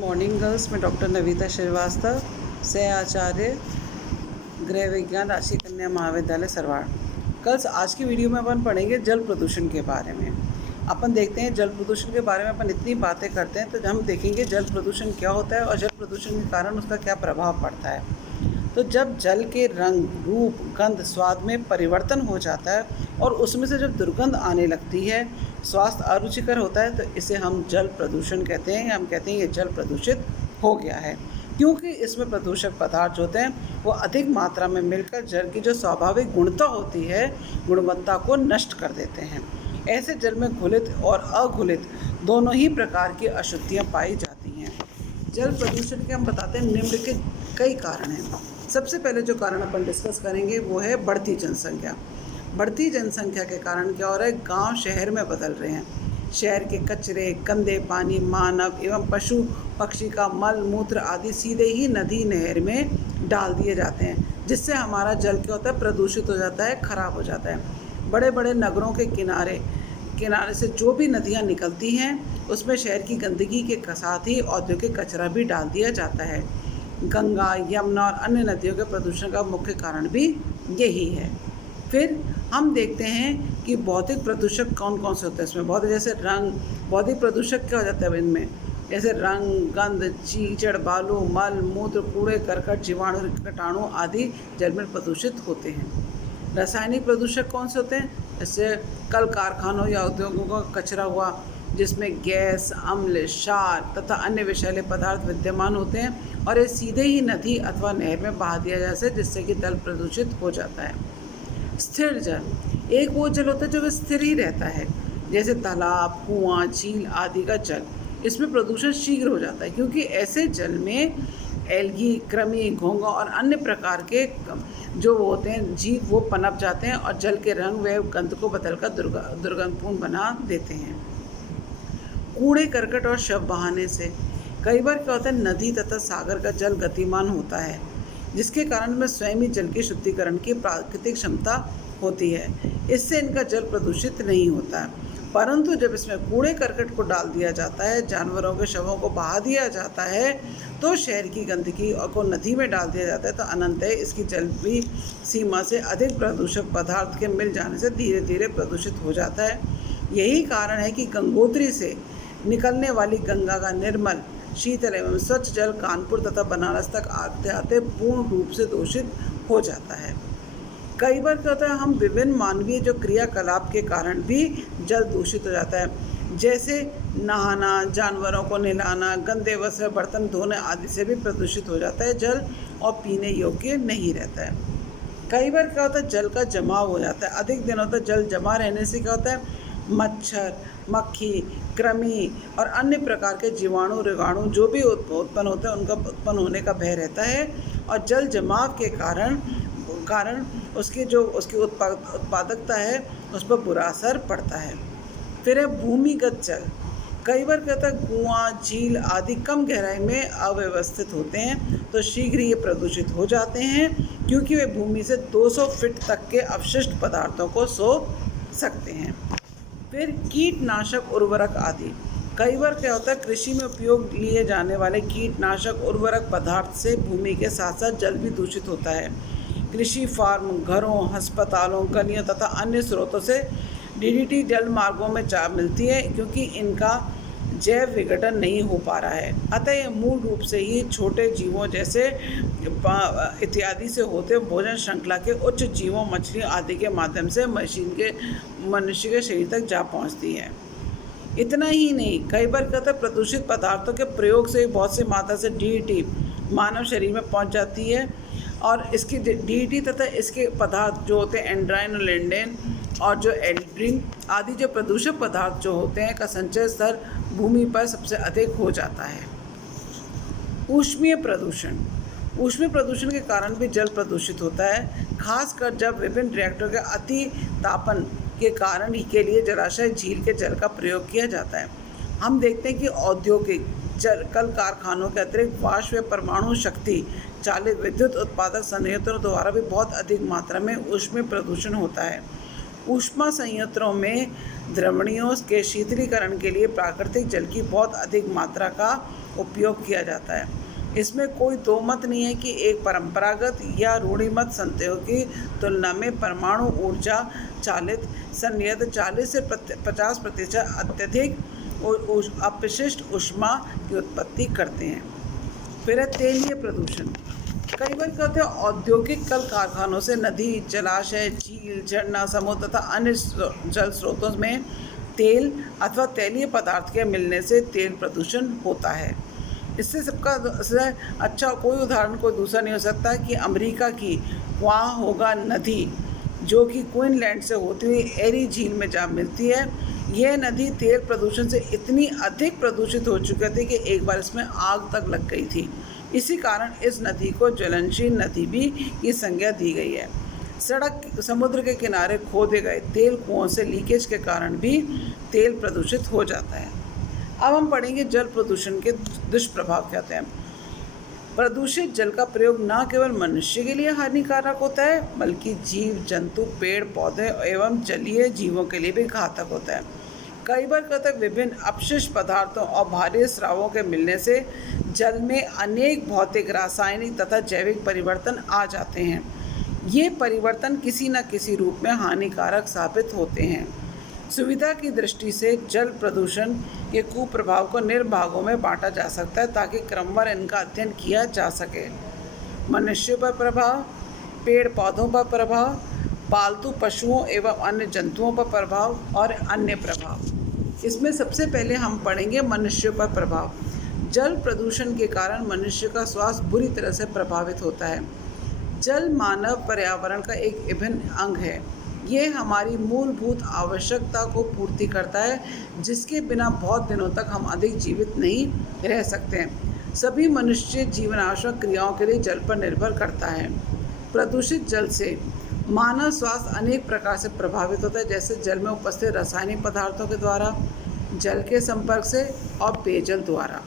Morning girls. मैं doctor Navita Srivastava से आचार्य गृह विज्ञान राशि कन्या महाविद्यालय सरवाड़। गर्ल्स, आज की वीडियो में अपन पढ़ेंगे जल प्रदूषण के बारे में। अपन देखते हैं जल प्रदूषण के बारे में अपन इतनी बातें करते हैं तो हम देखेंगे जल प्रदूषण क्या होता है और जल प्रदूषण के कारण उसका क्या प्रभाव पड़ता है। तो जब जल के रंग, रूप, गंध, स्वाद में परिवर्तन हो जाता है और उसमें से जब दुर्गंध आने लगती है, स्वास्थ्य अरुचिकर होता है, तो इसे हम जल प्रदूषण कहते हैं। हम कहते हैं ये जल प्रदूषित हो गया है, क्योंकि इसमें प्रदूषक पदार्थ जो होते हैं वो अधिक मात्रा में मिलकर जल की जो स्वाभाविक गुणता होती है, गुणवत्ता को नष्ट कर देते हैं। ऐसे जल में घुलित और अघुलित दोनों ही प्रकार की अशुद्धियाँ पाई जाती हैं। जल प्रदूषण के हम बताते हैं निम्न के कई कारण हैं। सबसे पहले जो कारण अपन डिस्कस करेंगे वो है बढ़ती जनसंख्या। बढ़ती जनसंख्या के कारण क्या हो रहा है, गांव शहर में बदल रहे हैं। शहर के कचरे, गंदे पानी, मानव एवं पशु पक्षी का मल मूत्र आदि सीधे ही नदी नहर में डाल दिए जाते हैं, जिससे हमारा जल क्या होता है, प्रदूषित हो जाता है, खराब हो जाता है। बड़े बड़े नगरों के किनारे से जो भी नदियाँ निकलती हैं उसमें शहर की गंदगी के साथ ही औद्योगिक कचरा भी डाल दिया जाता है। गंगा, यमुना और अन्य नदियों के प्रदूषण का मुख्य कारण भी यही है। फिर हम देखते हैं कि भौतिक प्रदूषक कौन कौन से होते हैं इसमें। जैसे रंग, भौतिक प्रदूषक क्या हो जाता है इनमें, जैसे रंग, गंध, कीचड़, बालू, मल मूत्र, कूड़े करकट, जीवाणु, कीटाणु आदि जल में प्रदूषित होते हैं। रासायनिक प्रदूषक कौन से होते हैं, जैसे कल कारखानों या उद्योगों का कचरा हुआ, जिसमें गैस, अम्ल, क्षार तथा अन्य विषैले पदार्थ विद्यमान होते हैं और ये सीधे ही नदी अथवा नहर में बहा दिया जाता है, जिससे कि जल प्रदूषित हो जाता है। स्थिर जल, एक वो जल होता है जो स्थिर ही रहता है, जैसे तालाब, कुआं, झील आदि का जल। इसमें प्रदूषण शीघ्र हो जाता है, क्योंकि ऐसे जल में एल्गी, कृमि, घोंघा और अन्य प्रकार के जो होते हैं जीव वो पनप जाते हैं और जल के रंग व गंध को बदलकर दुर्गंधपूर्ण बना देते हैं। कूड़े करकट और शव बहाने से कई बार क्या होता है, नदी तथा सागर का जल गतिमान होता है, जिसके कारण में स्वयं ही जल के शुद्धिकरण की प्राकृतिक क्षमता होती है। इससे इनका जल प्रदूषित नहीं होता है। परंतु जब इसमें कूड़े करकट को डाल दिया जाता है, जानवरों के शवों को बहा दिया जाता है, तो शहर की गंदगी और को नदी में डाल दिया जाता है, तो अनंततः इसकी जल भी सीमा से अधिक प्रदूषक पदार्थ के मिल जाने से धीरे धीरे प्रदूषित हो जाता है। यही कारण है कि गंगोत्री से निकलने वाली गंगा का निर्मल, शीतल एवं स्वच्छ जल कानपुर तथा बनारस तक आते आते पूर्ण रूप से दूषित हो जाता है। कई बार क्या होता है, हम विभिन्न मानवीय जो क्रियाकलाप के कारण भी जल दूषित हो जाता है, जैसे नहाना, जानवरों को नहलाना, गंदे वस्त्र, बर्तन धोने आदि से भी प्रदूषित हो जाता है जल और पीने योग्य नहीं रहता है। कई बार क्या होता है, जल का जमाव हो जाता है। अधिक दिनों तक जल जमा रहने से क्या होता है, मच्छर, मक्खी, कृमि और अन्य प्रकार के जीवाणु, रोगाणु जो भी उत्पन्न होते हैं उनका उत्पन्न होने का भय रहता है और जल जमाव के कारण उसकी उत्पादकता है उस पर बुरा असर पड़ता है। फिर है भूमिगत जल। कई बार क्या होता है, कुआं, झील आदि कम गहराई में अव्यवस्थित होते हैं, तो शीघ्र ये प्रदूषित हो जाते हैं, क्योंकि वे भूमि से 200 फीट तक के अवशिष्ट पदार्थों को सोख सकते हैं। फिर कीटनाशक, उर्वरक आदि। कई बार क्या होता है, कृषि में उपयोग लिए जाने वाले कीटनाशक उर्वरक पदार्थ से भूमि के साथ साथ जल भी दूषित होता है। कृषि फार्म, घरों, अस्पतालों, गलियों तथा अन्य स्रोतों से डीडीटी जल मार्गों में जा मिलती है, क्योंकि इनका जैव विघटन नहीं हो पा रहा है। अतः यह मूल रूप से ही छोटे जीवों जैसे इत्यादि से होते भोजन श्रृंखला के उच्च जीवों, मछलियों आदि के माध्यम से मनुष्य के शरीर तक जा पहुंचती है। इतना ही नहीं, कई बार क्या होता है, प्रदूषित पदार्थों के प्रयोग से बहुत सी मात्रा से डीडीटी मानव शरीर में पहुंच जाती है और इसकी डीडीटी तथा इसके पदार्थ जो होते हैं एंड्राइन और लेंडेन और जो एल्ड्रिन आदि जो प्रदूषक पदार्थ जो होते हैं का संचय स्तर भूमि पर सबसे अधिक हो जाता है। ऊष्मीय प्रदूषण। ऊष्मीय प्रदूषण के कारण भी जल प्रदूषित होता है, खासकर जब विभिन्न रिएक्टर के अति तापन के कारण ही के लिए जलाशय, झील के जल का प्रयोग किया जाता है। हम देखते हैं कि औद्योगिक जल, कल कारखानों के अतिरिक्त वाष्प व परमाणु शक्ति चालित विद्युत उत्पादक संयंत्रों द्वारा भी बहुत अधिक मात्रा में ऊष्मीय प्रदूषण होता है। ऊष्मा संयंत्रों में द्रवणियों के शीतलीकरण के लिए प्राकृतिक जल की बहुत अधिक मात्रा का उपयोग किया जाता है। इसमें कोई दो मत नहीं है कि एक परंपरागत या रूढ़िमत संतों की तुलना में परमाणु ऊर्जा चालित संयंत्र 40 से 50% अत्यधिक अपशिष्ट ऊष्मा की उत्पत्ति करते हैं। फिर है तेलीय प्रदूषण। कई बार क्या होता है, औद्योगिक कल कारखानों से नदी, जलाशय, झील, झरना, समुद्र तथा अन्य जल स्रोतों में तेल अथवा तैलीय पदार्थ के मिलने से तेल प्रदूषण होता है। इससे सबका अच्छा कोई उदाहरण कोई दूसरा नहीं हो सकता कि अमेरिका की क्वाहोगा नदी, जो कि क्वीनलैंड से होती हुई एरी झील में जा मिलती है। यह नदी तेल प्रदूषण से इतनी अधिक प्रदूषित हो चुकी थी कि एक बार इसमें आग तक लग गई थी। इसी कारण इस नदी को ज्वलनशील नदी भी की संज्ञा दी गई है। समुद्र के किनारे खोदे गए तेल कुओं से लीकेज के कारण भी तेल प्रदूषित हो जाता है। अब हम पढ़ेंगे जल प्रदूषण के दुष्प्रभाव क्या होते हैं। प्रदूषित जल का प्रयोग न केवल मनुष्य के लिए हानिकारक होता है, बल्कि जीव जंतु, पेड़ पौधे एवं जलीय जीवों के लिए भी घातक होता है। कई बार क्या होता है, विभिन्न अपशिष्ट पदार्थों और भारी स्रावों के मिलने से जल में अनेक भौतिक, रासायनिक तथा जैविक परिवर्तन आ जाते हैं। ये परिवर्तन किसी न किसी रूप में हानिकारक साबित होते हैं। सुविधा की दृष्टि से जल प्रदूषण के कुप्रभाव को निम्न भागों में बांटा जा सकता है ताकि क्रमवार इनका अध्ययन किया जा सके। मनुष्यों पर प्रभाव, पेड़ पौधों पर प्रभाव, पालतू पशुओं एवं अन्य जंतुओं पर प्रभाव और अन्य प्रभाव। इसमें सबसे पहले हम पढ़ेंगे मनुष्यों पर प्रभाव। जल प्रदूषण के कारण मनुष्य का स्वास्थ्य बुरी तरह से प्रभावित होता है। जल मानव पर्यावरण का एक अभिन्न अंग है। ये हमारी मूलभूत आवश्यकता को पूर्ति करता है, जिसके बिना बहुत दिनों तक हम अधिक जीवित नहीं रह सकते हैं। सभी मनुष्य जीवन आवश्यक क्रियाओं के लिए जल पर निर्भर करता है। प्रदूषित जल से मानव स्वास्थ्य अनेक प्रकार से प्रभावित होता है, जैसे जल में उपस्थित रासायनिक पदार्थों के द्वारा, जल के संपर्क से और पेयजल द्वारा।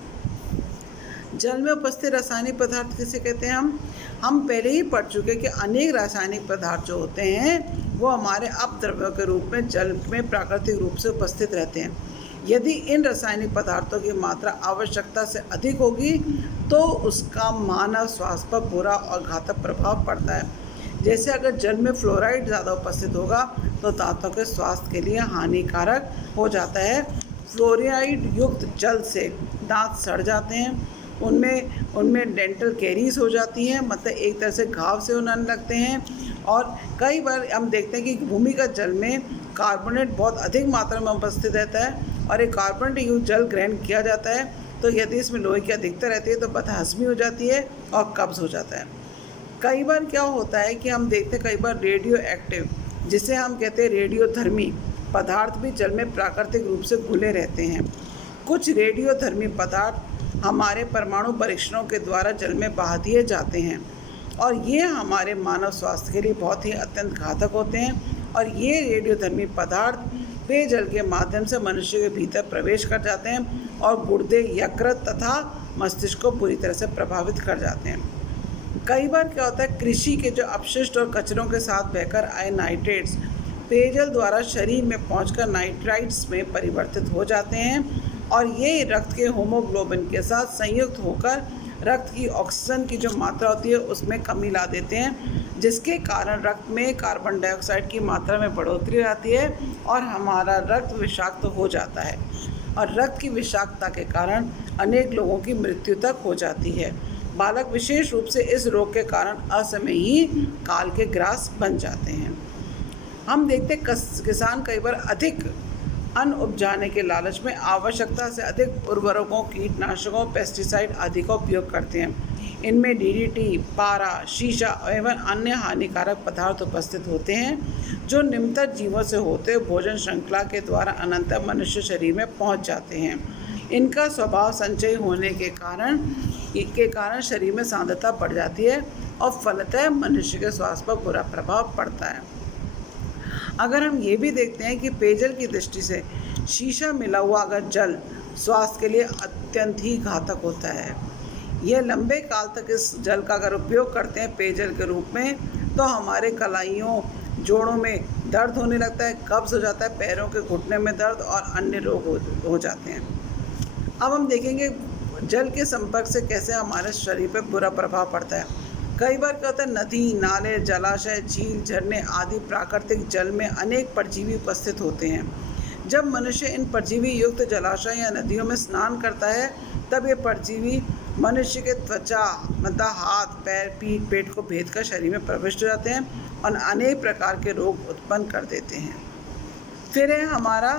जल में उपस्थित रासायनिक पदार्थ किसे कहते हैं? हम पहले ही पढ़ चुके कि अनेक रासायनिक पदार्थ जो होते हैं वो हमारे अपद्रव्यों के रूप में जल में प्राकृतिक रूप से उपस्थित रहते हैं। यदि इन रासायनिक पदार्थों की मात्रा आवश्यकता से अधिक होगी तो उसका मानव स्वास्थ्य पर बुरा और घातक प्रभाव पड़ता है। जैसे अगर जल में फ्लोराइड ज़्यादा उपस्थित होगा तो दांतों के स्वास्थ्य के लिए हानिकारक हो जाता है। फ्लोराइड युक्त जल से दांत सड़ जाते हैं, उनमें डेंटल कैरीज हो जाती हैं, मतलब एक तरह से घाव से होने लगते हैं। और कई बार हम देखते हैं कि भूमिगत जल में कार्बोनेट बहुत अधिक मात्रा में उपस्थित रहता है और एक कार्बोनेट युक्त जल ग्रहण किया जाता है तो यदि इसमें लोहे की अधिकता रहती है तो बदहज़मी हो जाती है और कब्ज़ हो जाता है। कई बार क्या होता है कि हम देखते हैं कई बार रेडियो एक्टिव, जिसे हम कहते हैं रेडियोधर्मी पदार्थ भी जल में प्राकृतिक रूप से घुले रहते हैं। कुछ रेडियोधर्मी पदार्थ हमारे परमाणु परीक्षणों के द्वारा जल में बहा दिए जाते हैं और ये हमारे मानव स्वास्थ्य के लिए बहुत ही अत्यंत घातक होते हैं। और ये रेडियोधर्मी पदार्थ पेयजल के माध्यम से मनुष्य के भीतर प्रवेश कर जाते हैं और गुर्दे, यकृत तथा मस्तिष्क को बुरी तरह से प्रभावित कर जाते हैं। कई बार क्या होता है, कृषि के जो अपशिष्ट और कचरों के साथ बहकर आए नाइट्रेट्स पेयजल द्वारा शरीर में पहुंचकर नाइट्राइट्स में परिवर्तित हो जाते हैं और ये रक्त के होमोग्लोबिन के साथ संयुक्त होकर रक्त की ऑक्सीजन की जो मात्रा होती है उसमें कमी ला देते हैं, जिसके कारण रक्त में कार्बन डाइऑक्साइड की मात्रा में बढ़ोतरी आती है और हमारा रक्त विषाक्त हो जाता है। और रक्त की विषाक्तता के कारण अनेक लोगों की मृत्यु तक हो जाती है। बालक विशेष रूप से इस रोग के कारण असमय ही काल के ग्रास बन जाते हैं। हम देखते किसान कई बार अधिक अन्न उपजाने के लालच में आवश्यकता से अधिक उर्वरकों, कीटनाशकों, पेस्टिसाइड आदि का उपयोग करते हैं। इनमें डीडीटी, पारा, शीशा एवं अन्य हानिकारक पदार्थ उपस्थित होते हैं जो निम्नतर जीवों से होते भोजन श्रृंखला के द्वारा अनंतर मनुष्य शरीर में पहुंच जाते हैं। इनका स्वभाव संचयी होने के कारण शरीर में सांद्रता बढ़ जाती है और फलतः मनुष्य के स्वास्थ्य पर बुरा प्रभाव पड़ता है। अगर हम ये भी देखते हैं कि पेयजल की दृष्टि से शीशा मिला हुआ अगर जल स्वास्थ्य के लिए अत्यंत ही घातक होता है। यह लंबे काल तक इस जल का अगर उपयोग करते हैं पेयजल के रूप में तो हमारे कलाइयों, जोड़ों में दर्द होने लगता है, कब्ज़ हो जाता है, पैरों के घुटने में दर्द और अन्य रोग हो जाते हैं। अब हम देखेंगे जल के संपर्क से कैसे हमारे शरीर पर बुरा प्रभाव पड़ता है। कई बार क्या होता है, नदी, नाले, जलाशय, झील, झरने आदि प्राकृतिक जल में अनेक परजीवी उपस्थित होते हैं। जब मनुष्य इन परजीवी युक्त जलाशय या नदियों में स्नान करता है, तब ये परजीवी मनुष्य के त्वचा, मतलब हाथ, पैर, पीठ, पेट को भेदकर शरीर में प्रविष्ट हो जाते हैं और अनेक प्रकार के रोग उत्पन्न कर देते हैं। फिर है हमारा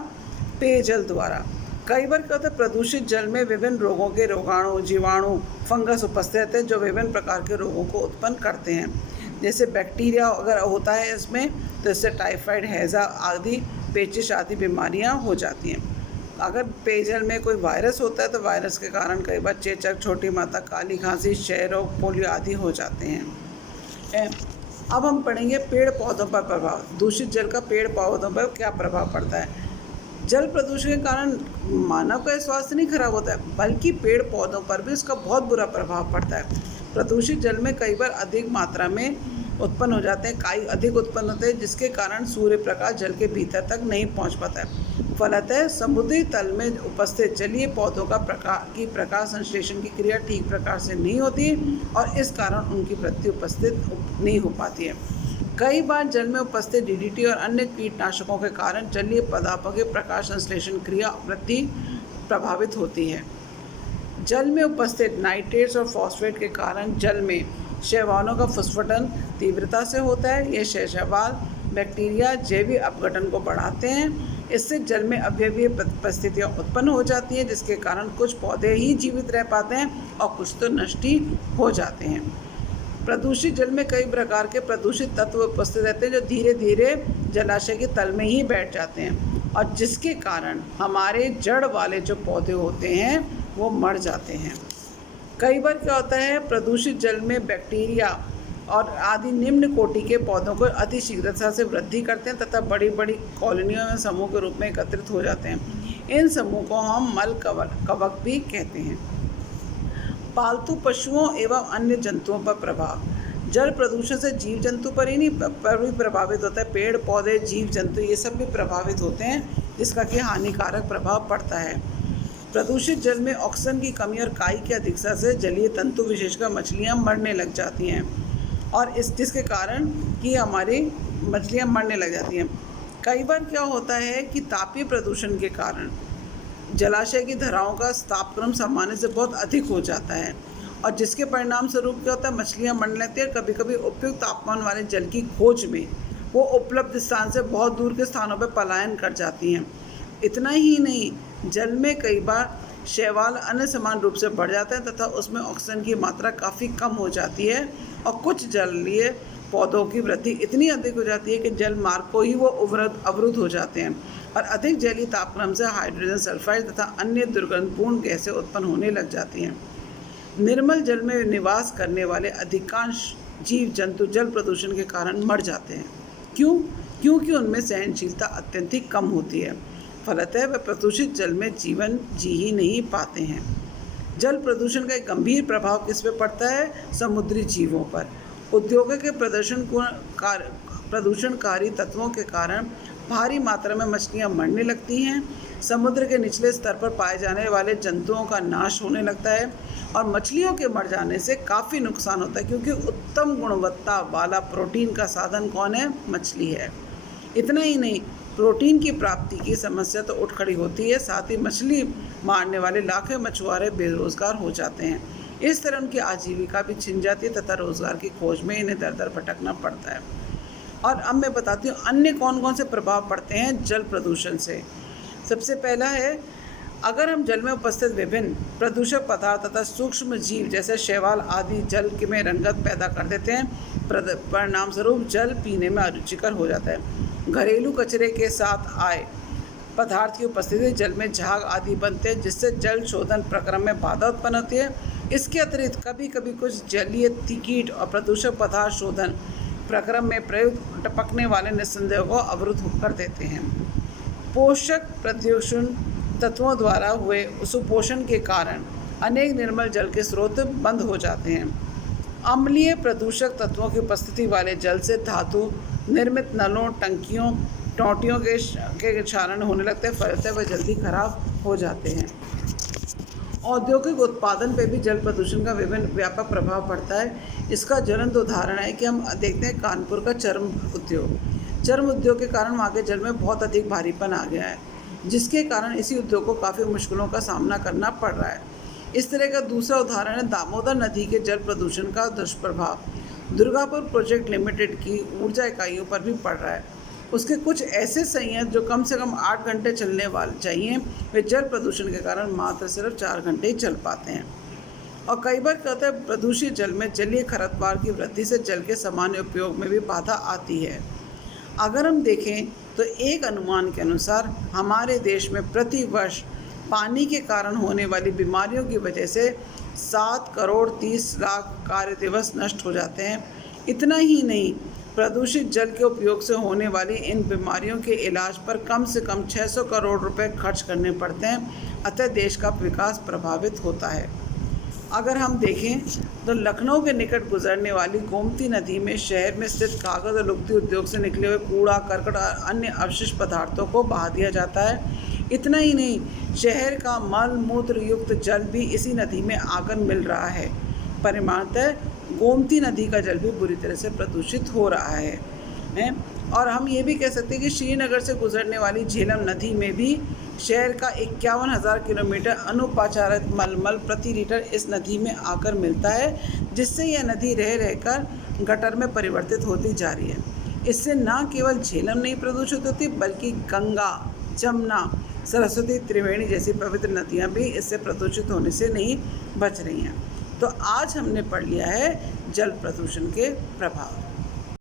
पेयजल द्वारा। कई बार क्या होता है, प्रदूषित जल में विभिन्न रोगों के रोगाणु, जीवाणु, फंगस उपस्थित रहते हैं जो विभिन्न प्रकार के रोगों को उत्पन्न करते हैं। जैसे बैक्टीरिया अगर होता है इसमें, तो इससे टाइफाइड, हैज़ा आदि, पेचिश आदि बीमारियां हो जाती हैं। अगर पेयजल में कोई वायरस होता है तो वायरस के कारण कई बार चेचक, छोटी माता, काली खांसी, क्षय रोग, पोलियो आदि हो जाते हैं। अब हम पढ़ेंगे पेड़ पौधों पर प्रभाव। दूषित जल का पेड़ पौधों पर क्या प्रभाव पड़ता है। जल प्रदूषण के कारण मानव का स्वास्थ्य नहीं खराब होता है, बल्कि पेड़ पौधों पर भी इसका बहुत बुरा प्रभाव पड़ता है। प्रदूषित जल में कई बार अधिक मात्रा में उत्पन्न हो जाते हैं, काई अधिक उत्पन्न होते हैं, जिसके कारण सूर्य प्रकाश जल के भीतर तक नहीं पहुंच पाता है। फलतः समुद्री तल में उपस्थित जलीय पौधों का प्रकाश संश्लेषण की क्रिया ठीक प्रकार से नहीं होती और इस कारण उनकी वृद्धि उपस्थित नहीं हो पाती है। कई बार जल में उपस्थित डीडीटी और अन्य कीटनाशकों के कारण जलीय पदार्थों के प्रकाश संश्लेषण क्रिया वृद्धि प्रभावित होती है। जल में उपस्थित नाइट्रेट्स और फॉस्फेट के कारण जल में शैवालों का फुस्फटन तीव्रता से होता है। ये शैवाल बैक्टीरिया जैविक अपघटन को बढ़ाते हैं। इससे जल में अवयवीय परिस्थितियाँ उत्पन्न हो जाती हैं, जिसके कारण कुछ पौधे ही जीवित रह पाते हैं और कुछ तो नष्ट ही हो जाते हैं। प्रदूषित जल में कई प्रकार के प्रदूषित तत्व उपस्थित रहते हैं जो धीरे धीरे जलाशय के तल में ही बैठ जाते हैं और जिसके कारण हमारे जड़ वाले जो पौधे होते हैं वो मर जाते हैं। कई बार क्या होता है, प्रदूषित जल में बैक्टीरिया और आदि निम्न कोटि के पौधों को अति शीघ्रता से वृद्धि करते हैं तथा बड़ी बड़ी कॉलोनियों में समूह के रूप में एकत्रित हो जाते हैं। इन समूह को हम मल कवक भी कहते हैं। पालतू पशुओं एवं अन्य जंतुओं पर प्रभाव। जल प्रदूषण से जीव जंतु पर ही नहीं पर भी प्रभावित होता है। पेड़ पौधे, जीव जंतु ये सब भी प्रभावित होते हैं, जिसका कि हानिकारक प्रभाव पड़ता है। प्रदूषित जल में ऑक्सीजन की कमी और काई की अधिकता से जलीय तंतु विशेषकर मछलियां मरने लग जाती हैं और जिसके कारण कि हमारी मछलियां मरने लग जाती हैं। कई बार क्या होता है कि तापीय प्रदूषण के कारण जलाशय की धाराओं का तापक्रम सामान्य से बहुत अधिक हो जाता है और जिसके परिणाम स्वरूप क्या होता है, मछलियां मरने लगती हैं। कभी कभी उपयुक्त तापमान वाले जल की खोज में वो उपलब्ध स्थान से बहुत दूर के स्थानों पर पलायन कर जाती हैं। इतना ही नहीं, जल में कई बार शैवाल अन्य समान रूप से बढ़ जाते हैं तथा उसमें ऑक्सीजन की मात्रा काफ़ी कम हो जाती है और कुछ जलीय पौधों की वृद्धि इतनी अधिक हो जाती है कि जल मार्ग को ही वो अवरुद्ध हो जाते हैं और अधिक जलीय तापक्रम से हाइड्रोजन सल्फाइड तथा अन्य दुर्गंधपूर्ण गैसें उत्पन्न होने लग जाती हैं। निर्मल जल में निवास करने वाले अधिकांश जीव जंतु जल प्रदूषण के कारण मर जाते हैं। क्योंकि उनमें सहनशीलता अत्यंत ही कम होती है। फलतः वे प्रदूषित जल में जीवन जी ही नहीं पाते हैं। जल प्रदूषण का एक गंभीर प्रभाव किस पे पड़ता है? समुद्री जीवों पर। उद्योगों के प्रदूषणकारी तत्वों के कारण भारी मात्रा में मछलियां मरने लगती हैं। समुद्र के निचले स्तर पर पाए जाने वाले जंतुओं का नाश होने लगता है और मछलियों के मर जाने से काफ़ी नुकसान होता है, क्योंकि उत्तम गुणवत्ता वाला प्रोटीन का साधन कौन है? मछली है। इतना ही नहीं, प्रोटीन की प्राप्ति की समस्या तो उठ खड़ी होती है, साथ ही मछली मारने वाले लाखों मछुआरे बेरोजगार हो जाते हैं। इस तरह उनकी आजीविका भी छिन जाती है तथा रोजगार की खोज में इन्हें दर दर भटकना पड़ता है। और अब मैं बताती हूँ अन्य कौन कौन से प्रभाव पड़ते हैं जल प्रदूषण से। सबसे पहला है, अगर हम जल में उपस्थित विभिन्न प्रदूषक पदार्थ तथा सूक्ष्म जीव जैसे शैवाल आदि जल में रंगत पैदा कर देते हैं, परिणाम स्वरूप जल पीने में अरुचिकर हो जाता है। घरेलू कचरे के साथ आए पदार्थ की उपस्थिति जल में झाग आदि बनते हैं, जिससे जल शोधन प्रक्रम में बाधा उत्पन्न होती है। इसके अतिरिक्त कभी कभी कुछ जलीय कीट और प्रदूषक पदार्थ शोधन प्रक्रम में प्रयुक्त टपकने वाले निस्संदेह को अवरुद्ध कर देते हैं। पोषक प्रदूषण तत्वों द्वारा हुए सुपोषण के कारण अनेक निर्मल जल के स्रोत बंद हो जाते हैं। अम्लीय प्रदूषक तत्वों की उपस्थिति वाले जल से धातु निर्मित नलों, टंकियों, टोंटियों के क्षरण होने लगते हैं, फलतः वह जल्दी खराब हो जाते हैं। औद्योगिक उत्पादन पे भी जल प्रदूषण का विभिन्न व्यापक प्रभाव पड़ता है। इसका ज्वलंत उदाहरण है कि हम देखते हैं कानपुर का चर्म उद्योग के कारण वहाँ के जल में बहुत अधिक भारीपन आ गया है, जिसके कारण इसी उद्योग को काफ़ी मुश्किलों का सामना करना पड़ रहा है। इस तरह का दूसरा उदाहरण है दामोदर नदी के जल प्रदूषण का दुष्प्रभाव दुर्गापुर प्रोजेक्ट लिमिटेड की ऊर्जा इकाइयों पर भी पड़ रहा है। उसके कुछ ऐसे संयंत्र जो कम से कम 8 घंटे चलने वाले चाहिए, वे जल प्रदूषण के कारण मात्र सिर्फ 4 घंटे ही चल पाते हैं। और कई बार क्या होता है, प्रदूषित जल में जलीय खरपतवार की वृद्धि से जल के सामान्य उपयोग में भी बाधा आती है। अगर हम देखें तो एक अनुमान के अनुसार हमारे देश में प्रति वर्ष पानी के कारण होने वाली बीमारियों की वजह से 7 करोड़ 30 लाख कार्य दिवस नष्ट हो जाते हैं। इतना ही नहीं, प्रदूषित जल के उपयोग से होने वाली इन बीमारियों के इलाज पर कम से कम 600 करोड़ रुपए खर्च करने पड़ते हैं। अतः देश का विकास प्रभावित होता है। अगर हम देखें तो लखनऊ के निकट गुजरने वाली गोमती नदी में शहर में स्थित कागज़ और लुगदी उद्योग से निकले हुए कूड़ा करकट और अन्य अवशिष्ट पदार्थों को बहा दिया जाता है। इतना ही नहीं, शहर का मल मूत्र युक्त जल भी इसी नदी में आकर मिल रहा है। परिणामतः गोमती नदी का जल भी बुरी तरह से प्रदूषित हो रहा है। और हम ये भी कह सकते हैं कि श्रीनगर से गुजरने वाली झेलम नदी में भी शहर का 51,000 किलोमीटर अनुपचारित मलमल प्रति लीटर इस नदी में आकर मिलता है, जिससे यह नदी रह रहकर गटर में परिवर्तित होती जा रही है। इससे न केवल झेलम नहीं प्रदूषित होती, बल्कि गंगा, जमुना, सरस्वती, त्रिवेणी जैसी पवित्र नदियाँ भी इससे प्रदूषित होने से नहीं बच रही हैं। तो आज हमने पढ़ लिया है जल प्रदूषण के प्रभाव।